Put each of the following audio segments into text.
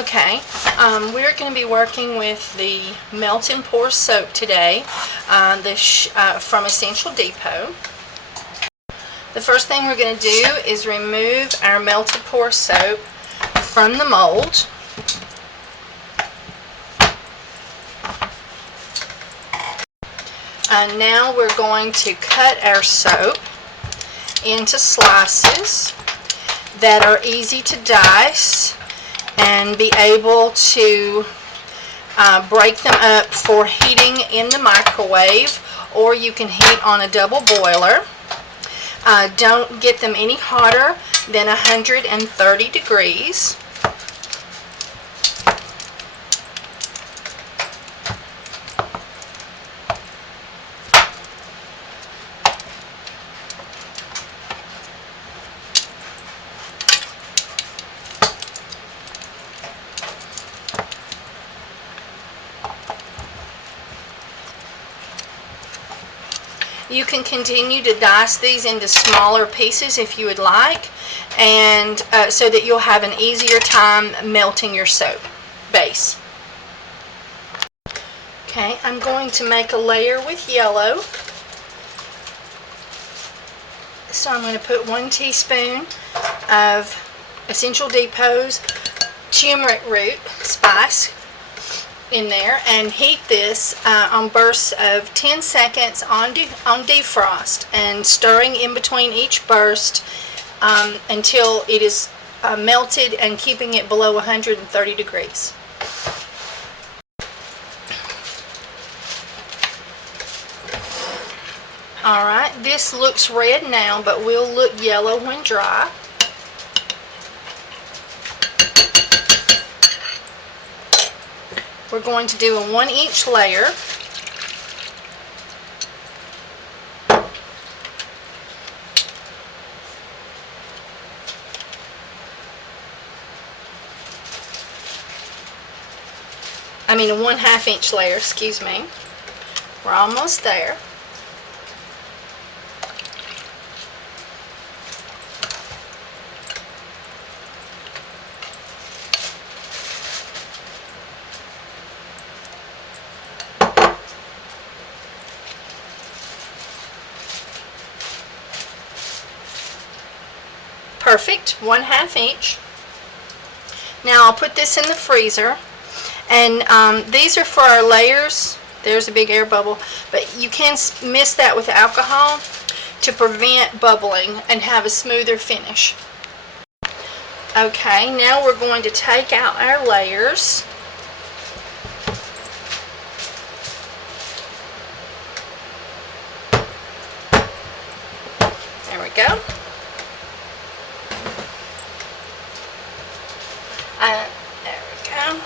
Okay, we're going to be working with the Melt and Pour soap today from Essential Depot. The first thing we're going to do is remove our melted pour soap from the mold. Now we're going to cut our soap into slices that are easy to dice and be able to break them up for heating in the microwave, or you can heat on a double boiler. Don't get them any hotter than 130 degrees. You can continue to dice these into smaller pieces if you would like, and so that you'll have an easier time melting your soap base. Okay, I'm going to make a layer with yellow. So I'm going to put 1 teaspoon of Essential Depot's turmeric root spice in there, and heat this on bursts of 10 seconds on defrost, and stirring in between each burst until it is melted, and keeping it below 130 degrees. Alright, this looks red now, but will look yellow when dry. We're going to do a 1-inch layer. I mean a 1/2 inch layer, excuse me. We're almost there. Perfect, 1/2 inch. Now I'll put this in the freezer, and these are for our layers. There's a big air bubble, but you can mist that with alcohol to prevent bubbling and have a smoother finish. Okay, now we're going to take out our layers. There we go. There we go.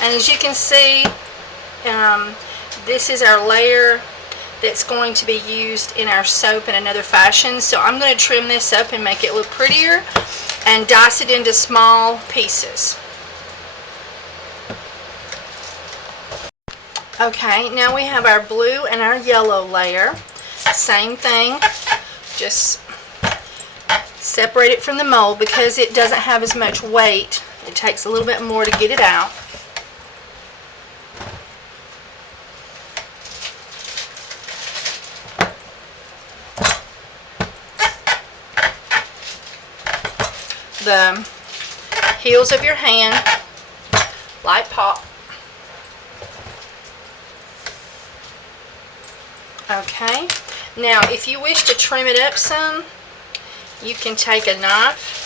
And as you can see, this is our layer that's going to be used in our soap in another fashion. So I'm going to trim this up and make it look prettier and dice it into small pieces. Okay, now we have our blue and our yellow layer. Same thing, just separate it from the mold because it doesn't have as much weight. It takes a little bit more to get it out. The heels of your hand, light pop. Okay, now if you wish to trim it up some, you can take a knife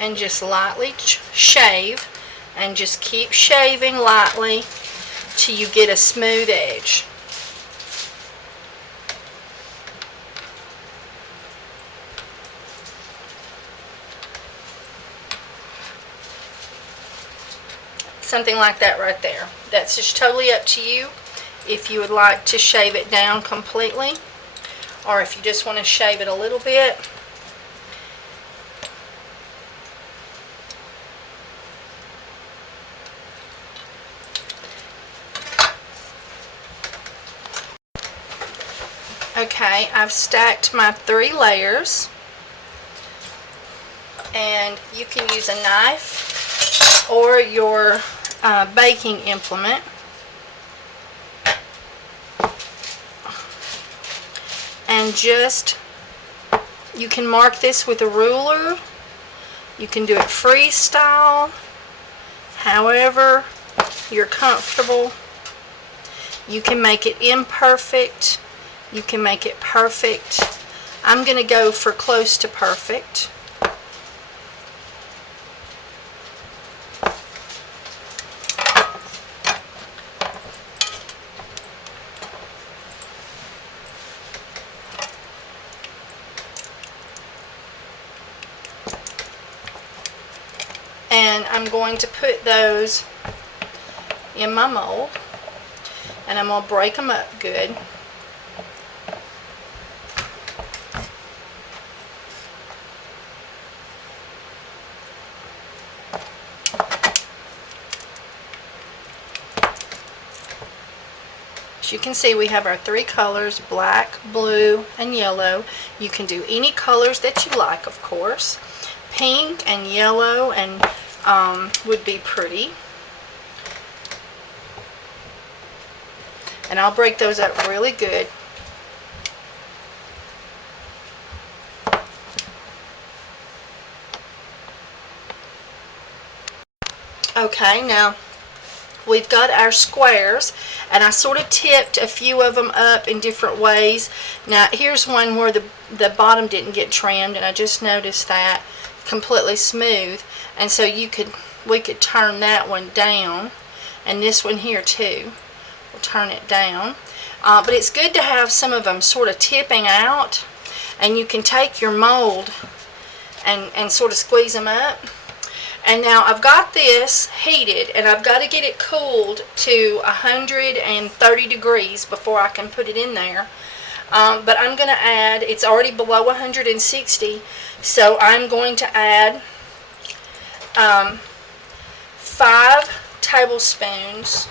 and just lightly shave, and just keep shaving lightly till you get a smooth edge. Something like that right there. That's just totally up to you if you would like to shave it down completely, or if you just want to shave it a little bit. Okay, I've stacked my 3 layers. And you can use a knife or your baking implement. And just, you can mark this with a ruler. You can do it freestyle, however you're comfortable. You can make it imperfect. You can make it perfect. I'm going to go for close to perfect. And I'm going to put those in my mold, and I'm going to break them up good. As you can see, we have our three colors, black, blue, and yellow. You can do any colors that you like, of course. Pink and yellow and would be pretty. And I'll break those up really good. Okay, now we've got our squares, and I sort of tipped a few of them up in different ways. Now here's one where the bottom didn't get trimmed, and I just noticed that, completely smooth, and so we could turn that one down, and this one here too, we'll turn it down. But it's good to have some of them sort of tipping out, and you can take your mold and sort of squeeze them up. And now I've got this heated, and I've got to get it cooled to 130 degrees before I can put it in there. But I'm going to add, it's already below 160, so I'm going to add 5 tablespoons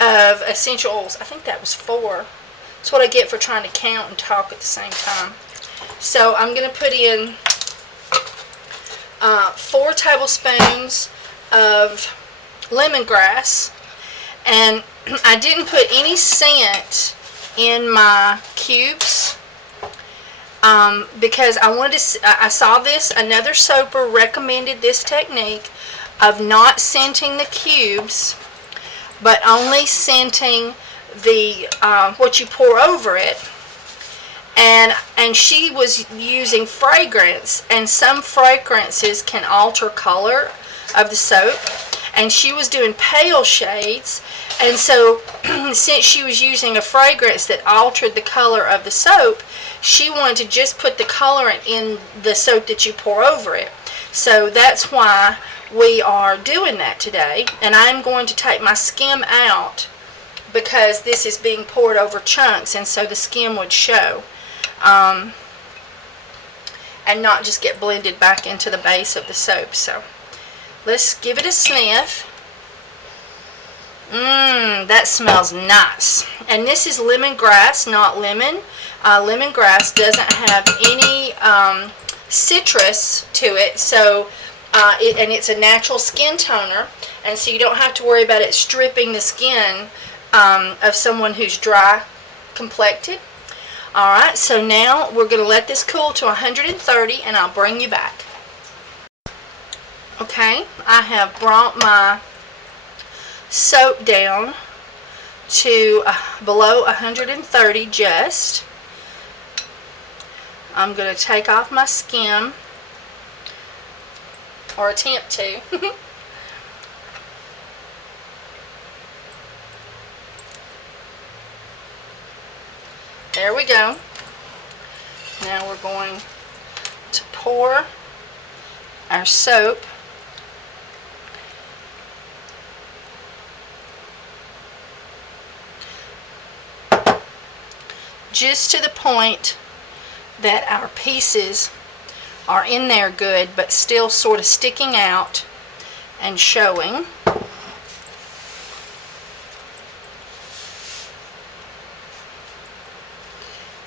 of essential oils. I think that was 4. That's what I get for trying to count and talk at the same time. So I'm going to put in 4 tablespoons of lemongrass, and I didn't put any scent in my cubes because I wanted to. I saw this, another soaper recommended this technique of not scenting the cubes, but only scenting the what you pour over it. And she was using fragrance, and some fragrances can alter color of the soap, and she was doing pale shades, and so since she was using a fragrance that altered the color of the soap, she wanted to just put the colorant in the soap that you pour over it. So that's why we are doing that today, and I'm going to take my skim out because this is being poured over chunks, and so the skim would show. And not just get blended back into the base of the soap. So let's give it a sniff. That smells nice. And this is lemongrass, not lemon. Lemongrass doesn't have any citrus to it, so and it's a natural skin toner, and so you don't have to worry about it stripping the skin of someone who's dry complected. Alright, so now we're going to let this cool to 130, and I'll bring you back. Okay, I have brought my soap down to below 130 just. I'm going to take off my skim, or attempt to. There we go. Now we're going to pour our soap just to the point that our pieces are in there good, but still sort of sticking out and showing.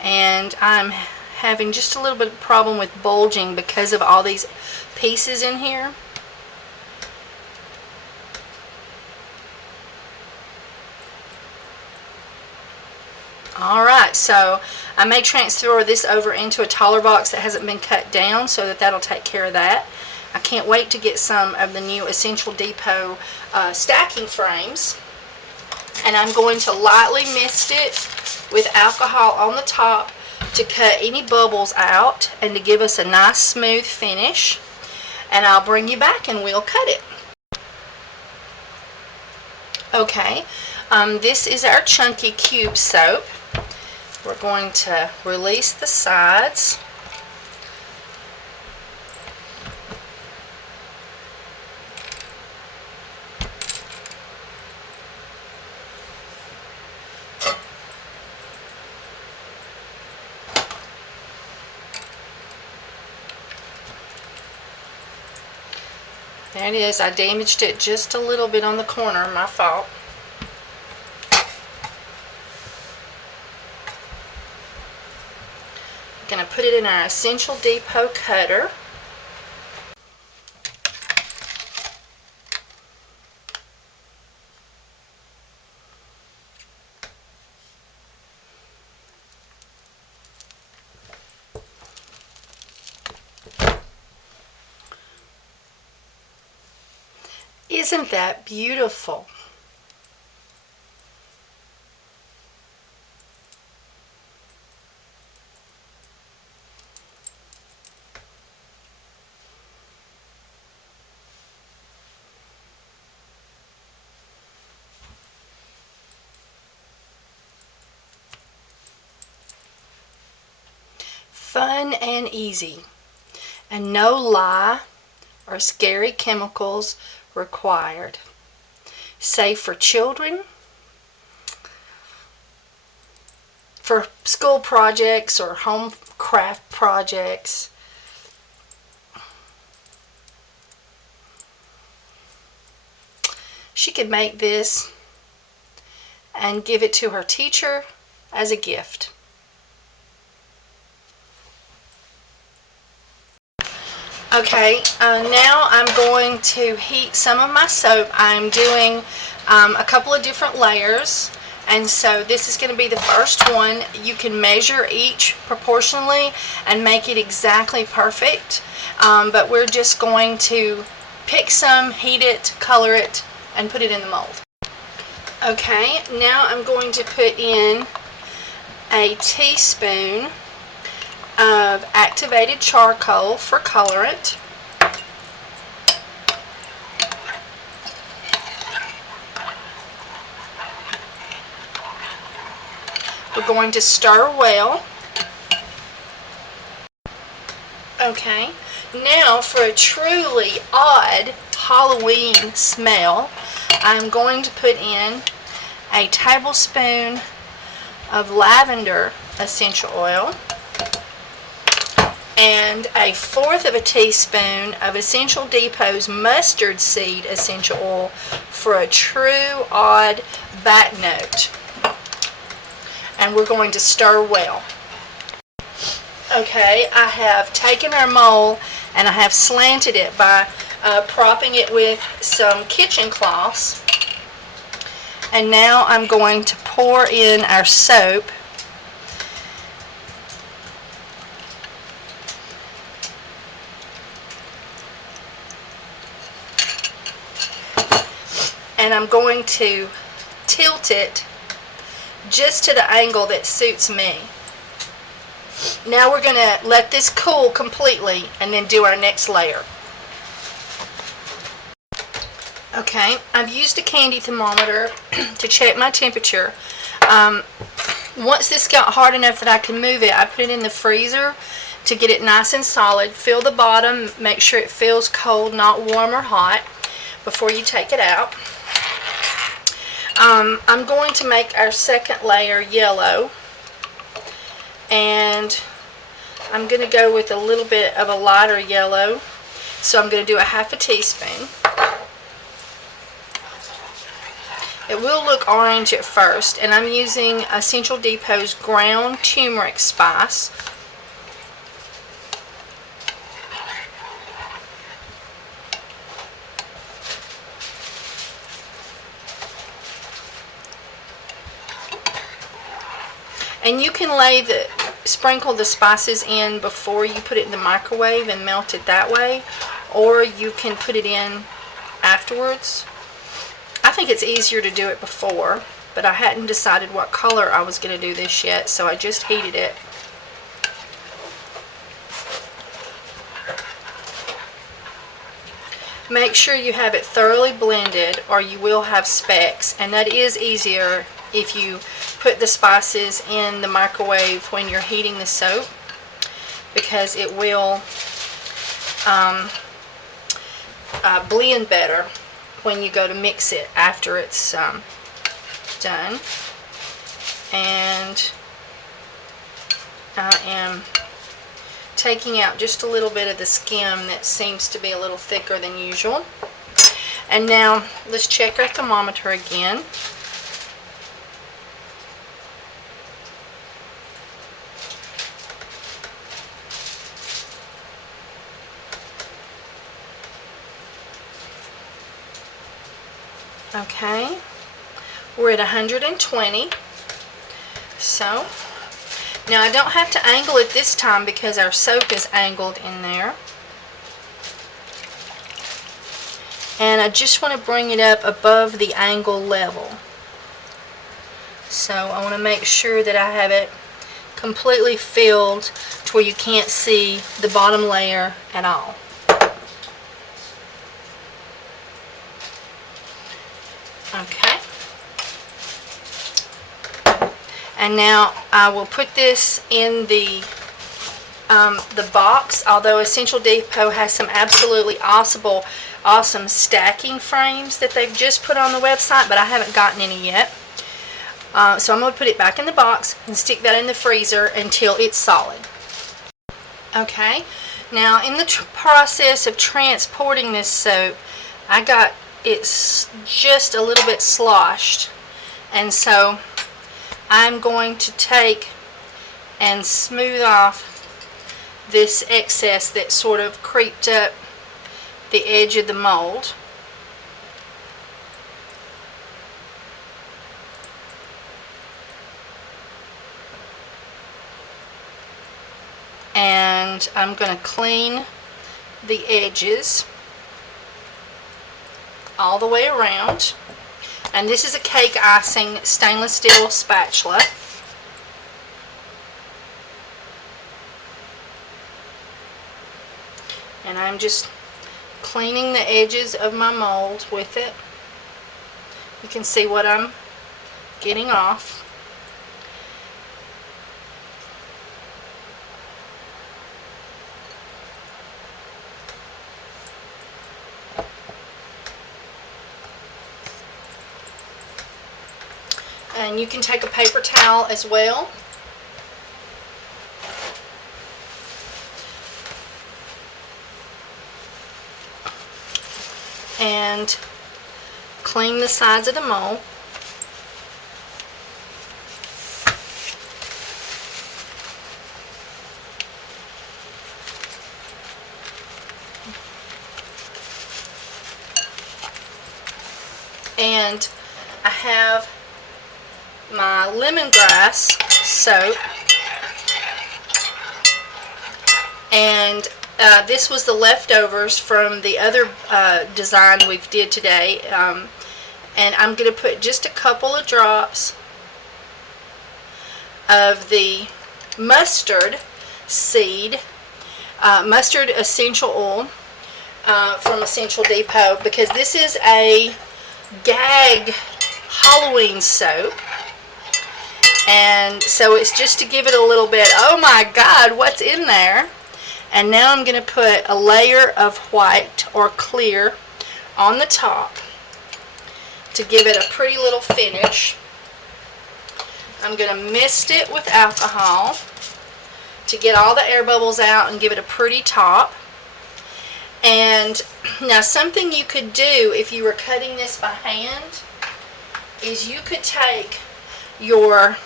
And I'm having just a little bit of problem with bulging because of all these pieces in here. Alright, so I may transfer this over into a taller box that hasn't been cut down so that that'll take care of that. I can't wait to get some of the new Essential Depot stacking frames. And I'm going to lightly mist it with alcohol on the top to cut any bubbles out and to give us a nice smooth finish. And I'll bring you back and we'll cut it. Okay, this is our chunky cube soap. We're going to release the sides. There it is. I damaged it just a little bit on the corner, my fault. I'm going to put it in our Essential Depot cutter. Isn't that beautiful? Fun and easy, and no lye or scary chemicals required. Safe for children, for school projects or home craft projects. She could make this and give it to her teacher as a gift. Okay, now I'm going to heat some of my soap. I'm doing a couple of different layers, and so this is going to be the first one. You can measure each proportionally and make it exactly perfect, but we're just going to pick some, heat it, color it, and put it in the mold. Okay, now I'm going to put in a teaspoon of activated charcoal for colorant. We're going to stir well. Okay, now for a truly odd Halloween smell, I'm going to put in a tablespoon of lavender essential oil and 1/4 of a teaspoon of Essential Depot's mustard seed essential oil for a true odd back note. And we're going to stir well. Okay, I have taken our mold and I have slanted it by propping it with some kitchen cloths. And now I'm going to pour in our soap. And I'm going to tilt it just to the angle that suits me. Now we're going to let this cool completely and then do our next layer. Okay, I've used a candy thermometer to check my temperature. Once this got hard enough that I can move it, I put it in the freezer to get it nice and solid. Fill the bottom, make sure it feels cold, not warm or hot, before you take it out. I'm going to make our second layer yellow, and I'm going to go with a little bit of a lighter yellow, so I'm going to do 1/2 teaspoon. It will look orange at first, and I'm using Essential Depot's ground turmeric spice. And you can sprinkle the spices in before you put it in the microwave and melt it that way, or you can put it in afterwards. I think it's easier to do it before, but I hadn't decided what color I was going to do this yet, so I just heated it. Make sure you have it thoroughly blended or you will have specks, and that is easier if you put the spices in the microwave when you're heating the soap, because it will blend better when you go to mix it after it's done. And I am taking out just a little bit of the skim that seems to be a little thicker than usual. And now let's check our thermometer again. Okay, we're at 120. So now I don't have to angle it this time because our soap is angled in there. And I just want to bring it up above the angle level. So I want to make sure that I have it completely filled to where you can't see the bottom layer at all. Okay. And now I will put this in the box, although Essential Depot has some absolutely awesome stacking frames that they've just put on the website, but I haven't gotten any yet. So I'm going to put it back in the box and stick that in the freezer until it's solid. Okay, now in the process of transporting this soap, I got it just a little bit sloshed, and so I'm going to take and smooth off this excess that sort of creeped up the edge of the mold. And I'm going to clean the edges all the way around. And this is a cake icing stainless steel spatula. And I'm just cleaning the edges of my mold with it. You can see what I'm getting off. And you can take a paper towel as well. And clean the sides of the mold. And I have my lemongrass soap, and this was the leftovers from the other design we did today, and I'm going to put just a couple of drops of the mustard seed, mustard essential oil from Essential Depot, because this is a gag Halloween soap. And so it's just to give it a little bit, oh my God, what's in there? And now I'm going to put a layer of white or clear on the top to give it a pretty little finish. I'm going to mist it with alcohol to get all the air bubbles out and give it a pretty top. And now something you could do if you were cutting this by hand is you could take your,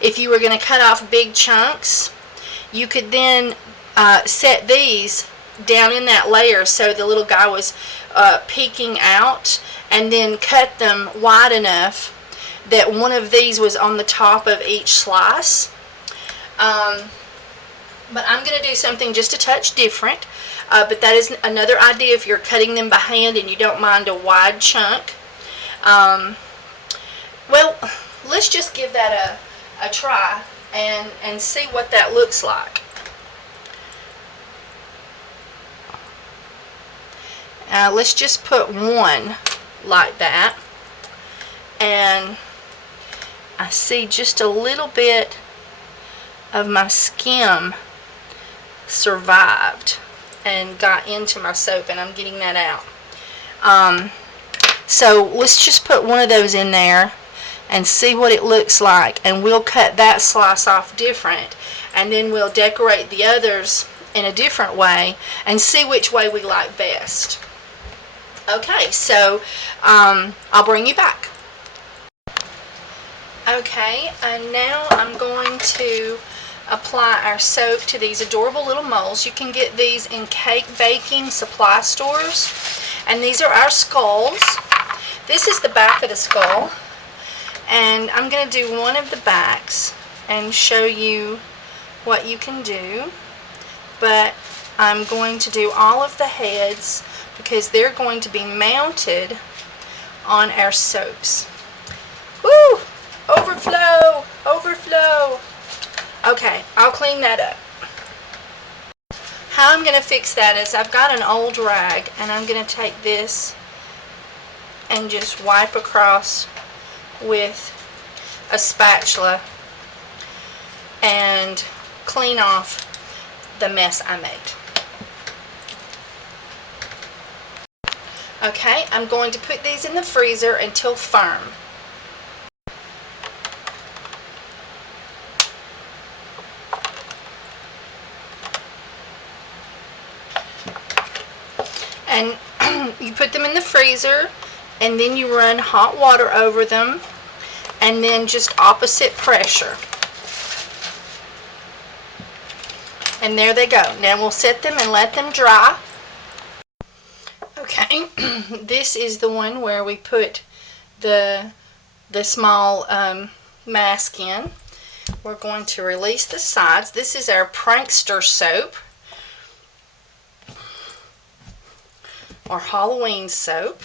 if you were going to cut off big chunks, you could then set these down in that layer so the little guy was peeking out, and then cut them wide enough that one of these was on the top of each slice. But I'm going to do something just a touch different. But that is another idea if you're cutting them by hand and you don't mind a wide chunk. Well, let's just give that a try and see what that looks like. Let's just put one like that. And I see just a little bit of my skim survived and got into my soap, and I'm getting that out. So let's just put one of those in there and see what it looks like, and we'll cut that slice off different, and then we'll decorate the others in a different way and see which way we like best. Okay, so I'll bring you back. Okay, and now I'm going to apply our soap to these adorable little molds. You can get these in cake baking supply stores, and these are our skulls. This is the back of the skull, and I'm going to do one of the backs and show you what you can do, but I'm going to do all of the heads because they're going to be mounted on our soaps. Woo! Overflow! Overflow! Okay, I'll clean that up. How I'm going to fix that is I've got an old rag, and I'm going to take this and just wipe across with a spatula and clean off the mess I made. Okay, I'm going to put these in the freezer until firm. And you put them in the freezer, and then you run hot water over them, and then just opposite pressure. And there they go. Now we'll set them and let them dry. Okay, this is the one where we put the small mask in. We're going to release the sides. This is our prankster soap, or Halloween soap.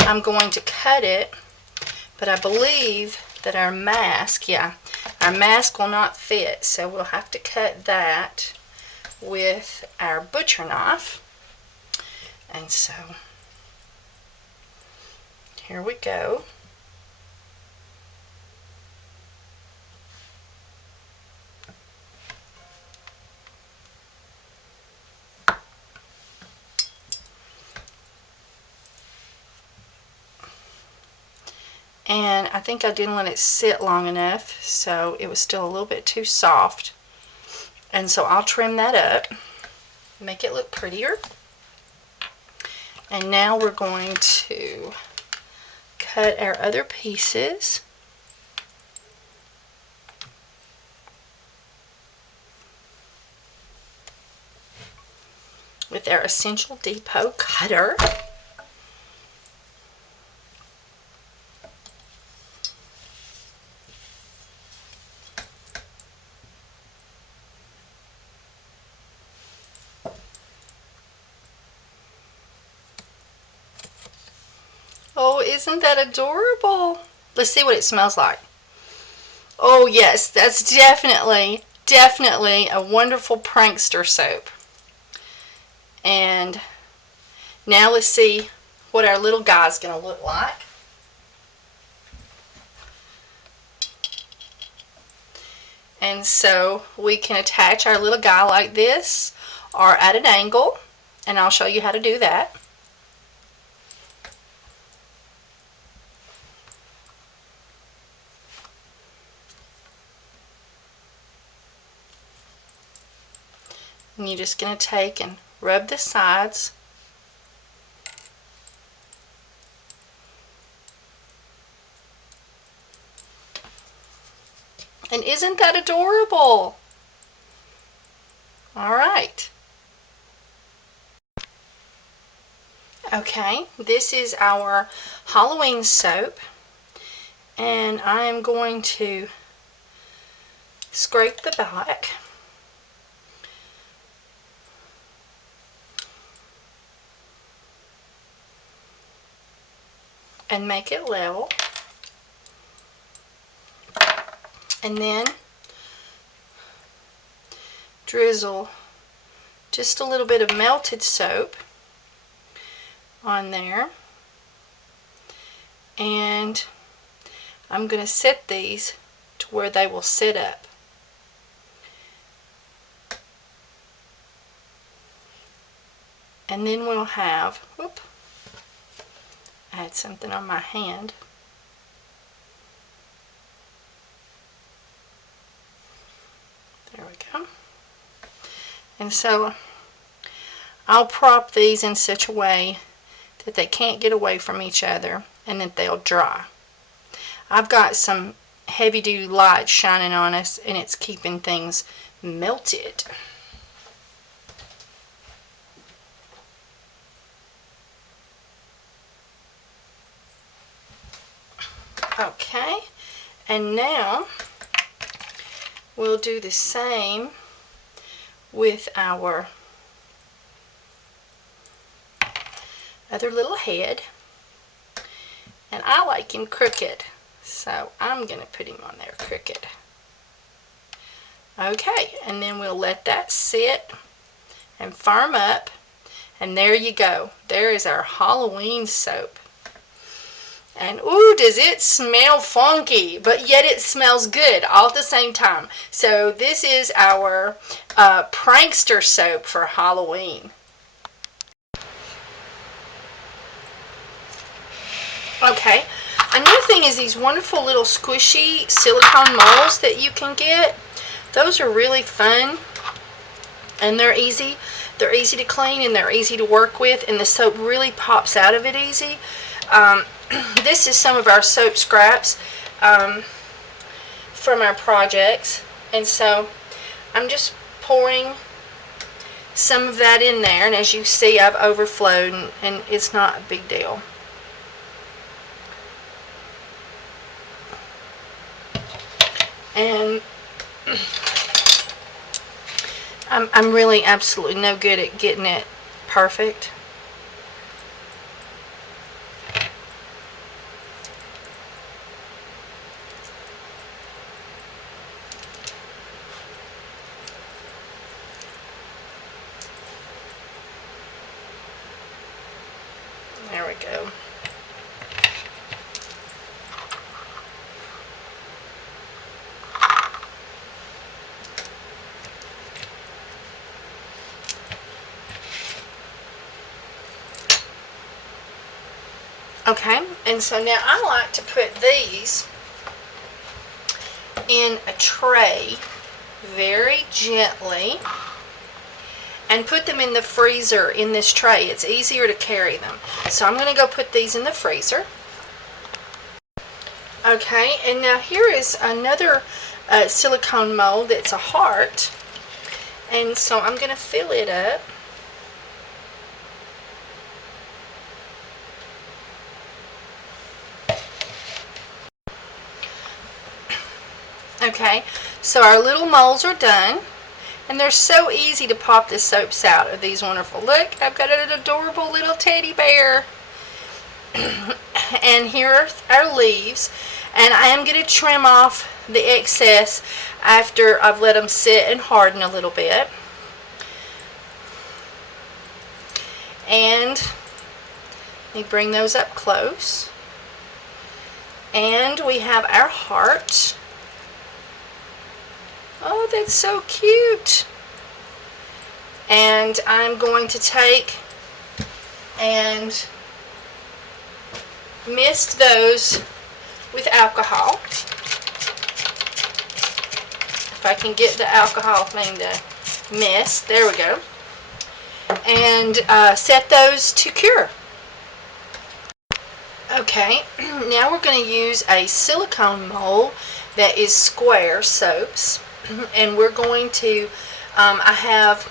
I'm going to cut it, but I believe that our mask, our mask will not fit, so we'll have to cut that with our butcher knife. And so here we go. And I think I didn't let it sit long enough, so it was still a little bit too soft. And so I'll trim that up, make it look prettier. And now we're going to cut our other pieces. With our Essential Depot cutter. Oh, isn't that adorable? Let's see what it smells like. Oh yes, that's definitely a wonderful prankster soap. And now let's see what our little guy's going to look like. And so we can attach our little guy like this or at an angle, and I'll show you how to do that. And you're just going to take and rub the sides. And isn't Isn't that adorable? All right. Okay, this is our Halloween soap, and I am going to scrape the back. And make it level. And then drizzle just a little bit of melted soap on there. And I'm going to set these to where they will sit up. And then we'll have, whoop, I had something on my hand. There we go. And so I'll prop these in such a way that they can't get away from each other and that they'll dry. I've got some heavy duty light shining on us, and it's keeping things melted. Okay, and now we'll do the same with our other little head. And I like him crooked, so I'm going to put him on there crooked. Okay, and then we'll let that sit and firm up. And there you go. There is our Halloween soap. And ooh, does it smell funky, but yet it smells good all at the same time. So this is our prankster soap for Halloween. Okay, another thing is these wonderful little squishy silicone molds that you can get. Those are really fun, and they're easy. They're easy to clean, and they're easy to work with, and the soap really pops out of it easy. This is some of our soap scraps from our projects, and so I'm just pouring some of that in there, and as you see, I've overflowed, and it's not a big deal. And I'm really absolutely no good at getting it perfect. There we go. Okay, and so now I like to put these in a tray very gently and put them in the freezer in this tray. It's easier to carry them. So I'm going to go put these in the freezer. Okay, and now here is another silicone mold that's a heart. And so I'm going to fill it up. Okay, so our little molds are done, and they're so easy to pop the soaps out of these wonderful. Look, I've got an adorable little teddy bear. And here are our leaves, and I am going to trim off the excess after I've let them sit and harden a little bit. And let me bring those up close. And we have our heart. Oh, that's so cute. And I'm going to take and mist those with alcohol. If I can get the alcohol thing to mist. There we go. And set those to cure. Okay, now we're going to use a silicone mold that is square soaps. And we're going to, I have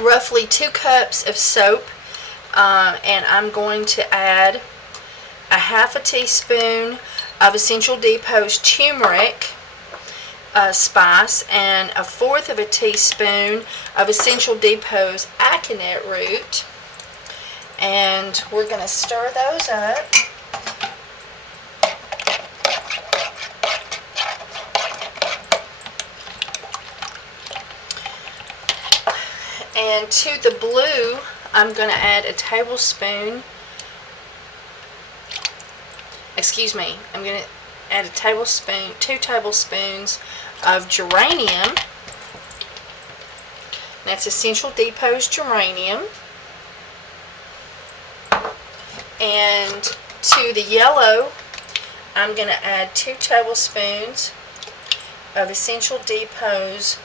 roughly 2 cups of soap, and I'm going to add a half a teaspoon of Essential Depot's turmeric spice and a fourth of a teaspoon of Essential Depot's aconite root, and we're going to stir those up. And to the blue, I'm going to add a tablespoon, I'm going to add a tablespoon, 2 tablespoons of geranium. That's Essential Depot's geranium. And to the yellow, I'm going to add 2 tablespoons of Essential Depot's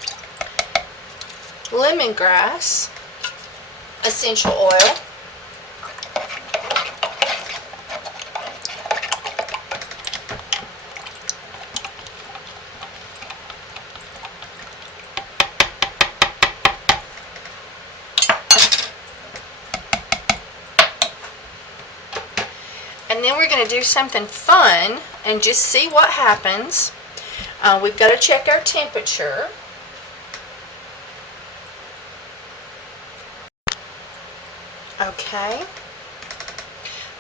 lemongrass essential oil. And then we're going to do something fun and just see what happens. We've got to check our temperature. Okay.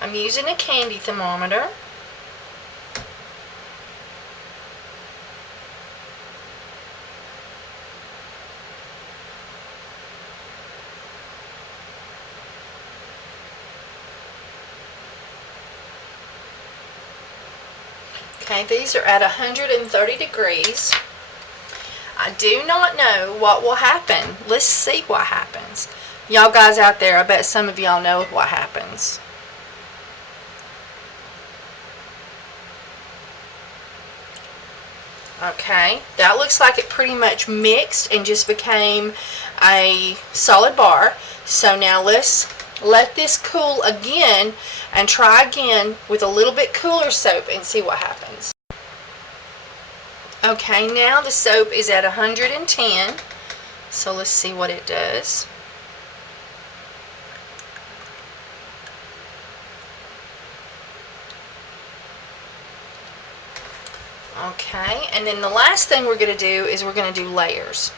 I'm using a candy thermometer. Okay, these are at 130 degrees. I do not know what will happen. Let's see what happens. Y'all guys out there, I bet some of y'all know what happens. Okay, that looks like it pretty much mixed and just became a solid bar. So now let's let this cool again and try again with a little bit cooler soap and see what happens. Okay, now the soap is at 110, so let's see what it does. Okay, and then the last thing we're going to do is we're going to do layers.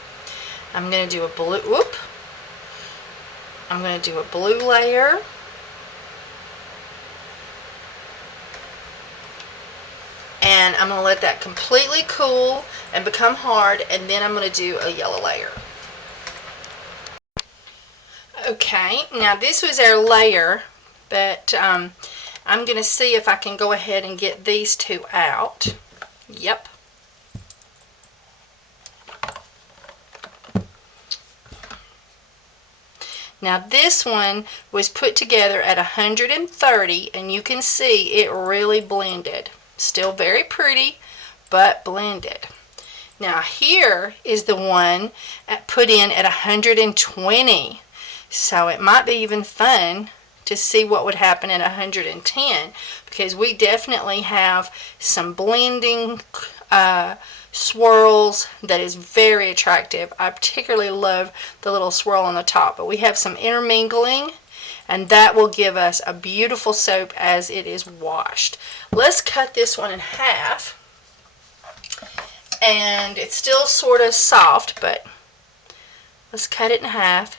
I'm going to do a blue, I'm going to do a blue layer. And I'm going to let that completely cool and become hard, and then I'm going to do a yellow layer. Okay, now this was our layer, but I'm going to see if I can go ahead and get these 2 out. Yep. Now this one was put together at 130, and you can see it really blended. Still very pretty, but blended. Now here is the one put in at 120. So it might be even fun to see what would happen at 110, because we definitely have some blending swirls that is very attractive. I particularly love the little swirl on the top, but we have some intermingling, and that will give us a beautiful soap as it is washed. Let's cut this one in half, and it's still sort of soft, but let's cut it in half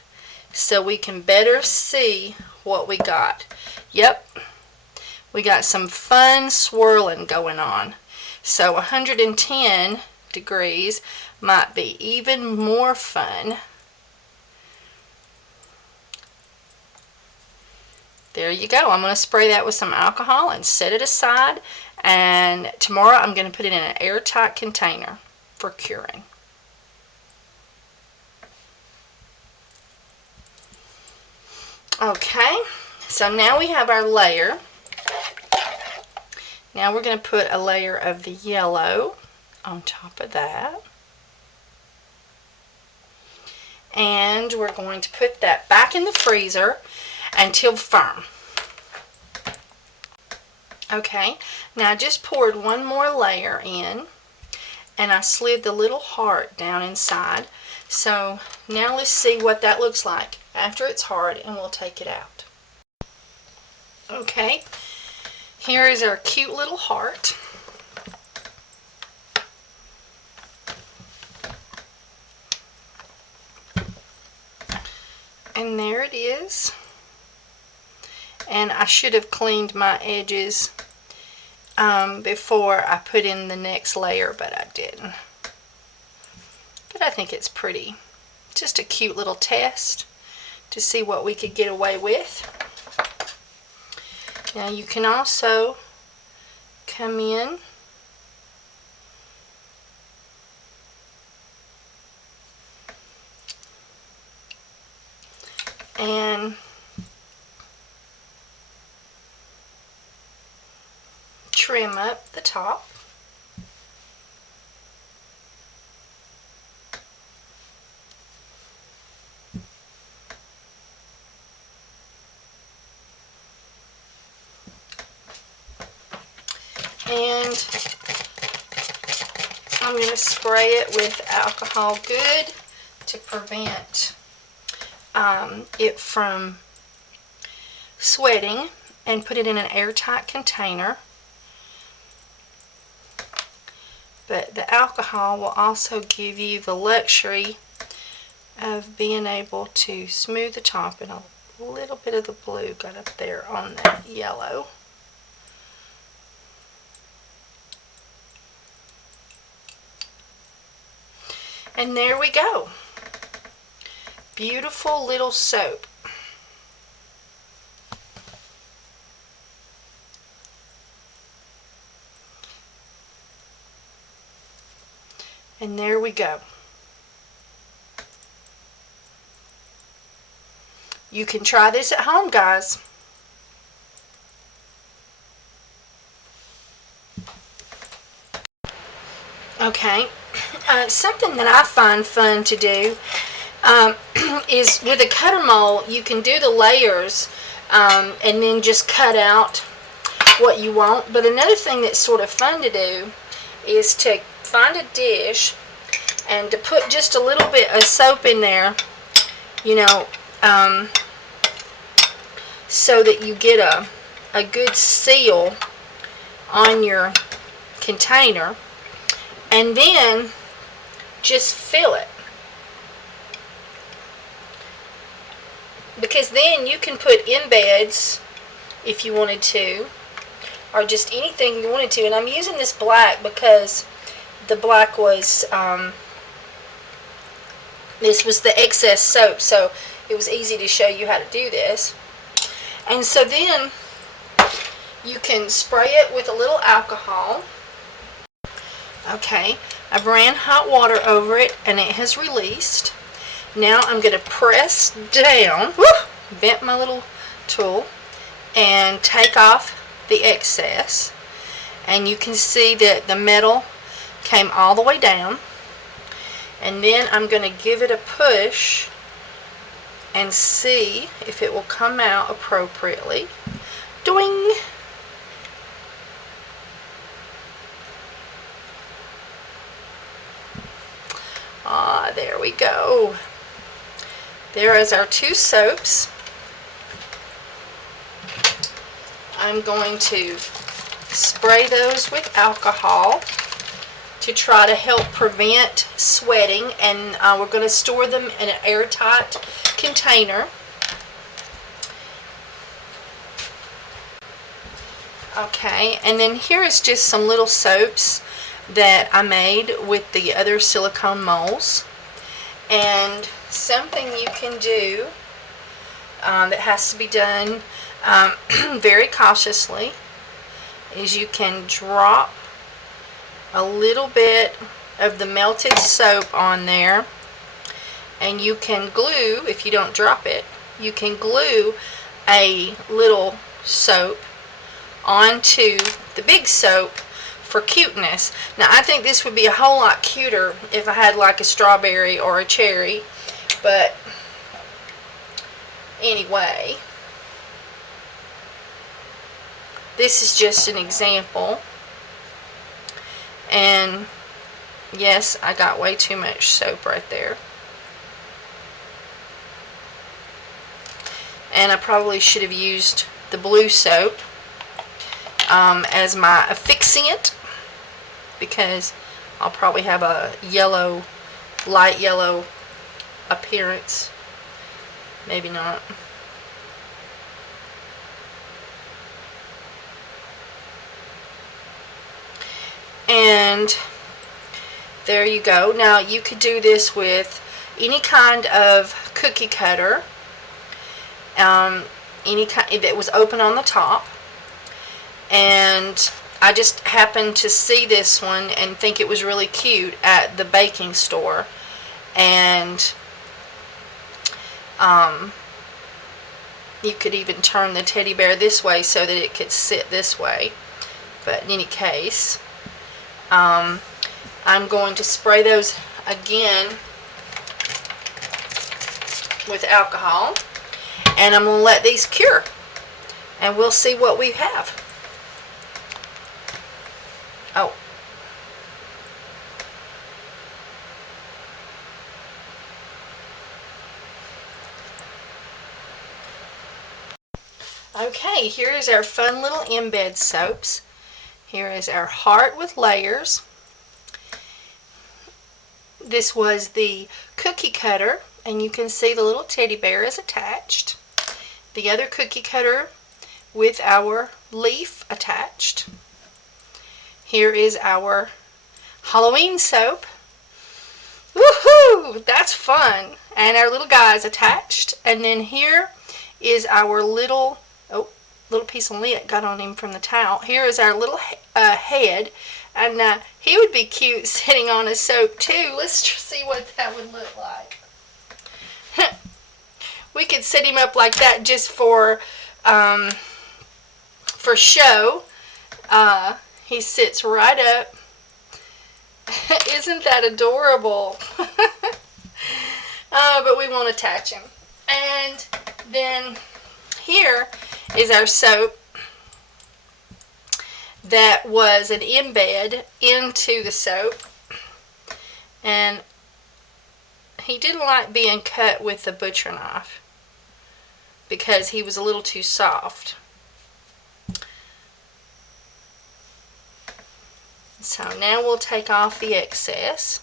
so we can better see what we got. Yep, we got some fun swirling going on. So 110 degrees might be even more fun. There you go. I'm going to spray that with some alcohol and set it aside. And tomorrow I'm going to put it in an airtight container for curing. Okay, so now we have our layer. Now we're going to put a layer of the yellow on top of that. And we're going to put that back in the freezer until firm. Okay, now I just poured one more layer in. and I slid the little heart down inside. So now let's see what that looks like after it's hard, and we'll take it out. Okay, here is our cute little heart. And there it is. And I should have cleaned my edges before I put in the next layer, but I didn't. But I think it's pretty. Just a cute little test to see what we could get away with. Now you can also come in and trim up the top. And I'm going to spray it with alcohol good to prevent it from sweating, and put it in an airtight container. But the alcohol will also give you the luxury of being able to smooth the top, and a little bit of the blue got up there on that yellow. And there we go. Beautiful little soap. And there we go. You can try this at home, guys. Okay, something that I find fun to do is with a cutter mold, you can do the layers and then just cut out what you want. But another thing that's sort of fun to do is to find a dish and to put just a little bit of soap in there, you know, so that you get a good seal on your container, and then just fill it. Because then you can put embeds if you wanted to, or just anything you wanted to. And I'm using this black because the black was, this was the excess soap, so it was easy to show you how to do this. And so then you can spray it with a little alcohol. Okay, I've ran hot water over it and it has released. Now I'm going to press down, bent my little tool, and take off the excess. And you can see that the metal came all the way down. And then I'm going to give it a push and see if it will come out appropriately. Doing. Ah, there we go. There is our two soaps. I'm going to spray those with alcohol to try to help prevent sweating, and we're going to store them in an airtight container. Okay, and then here is just some little soaps that I made with the other silicone molds. And something you can do that has to be done very cautiously is you can drop a little bit of the melted soap on there, and you can glue, if you don't drop it, you can glue a little soap onto the big soap for cuteness. Now I think this would be a whole lot cuter if I had like a strawberry or a cherry, but anyway, this is just an example. And Yes, I got way too much soap right there. And I probably should have used the blue soap as my affixiant, because I'll probably have a yellow, light yellow appearance. Maybe not. And there you go. Now you could do this with any kind of cookie cutter, any kind that was open on the top. And I just happened to see this one and think it was really cute at the baking store. And you could even turn the teddy bear this way so that it could sit this way. But in any case, I'm going to spray those again with alcohol, and I'm going to let these cure, and we'll see what we have. Oh. Okay, here is our fun little embed soaps. Here is our heart with layers. This was the cookie cutter, and you can see the little teddy bear is attached. The other cookie cutter with our leaf attached. Here is our Halloween soap. Woohoo! That's fun. And our little guys attached. And then here is our little piece of lint got on him from the towel. Here is our little head, and he would be cute sitting on a soap too. Let's see what that would look like. We could set him up like that just for show. He sits right up. Isn't that adorable? But we won't attach him. And then here is our soap that was an embed into the soap, and he didn't like being cut with the butcher knife because he was a little too soft. So now we'll take off the excess.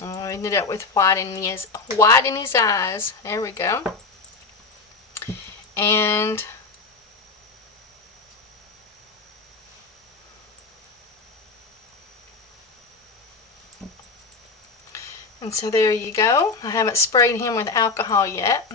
Oh, I ended up with white in his eyes. There we go. And so there you go. I haven't sprayed him with alcohol yet.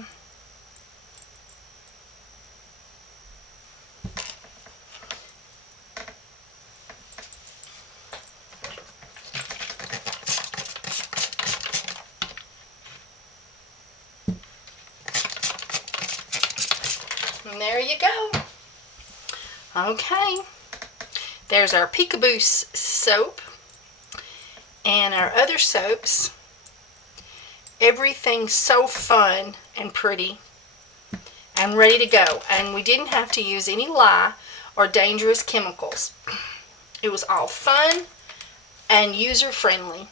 And there you go. Okay. There's our Peekaboo soap and our other soaps. Everything's so fun and pretty and ready to go. And we didn't have to use any lye or dangerous chemicals. It was all fun and user friendly.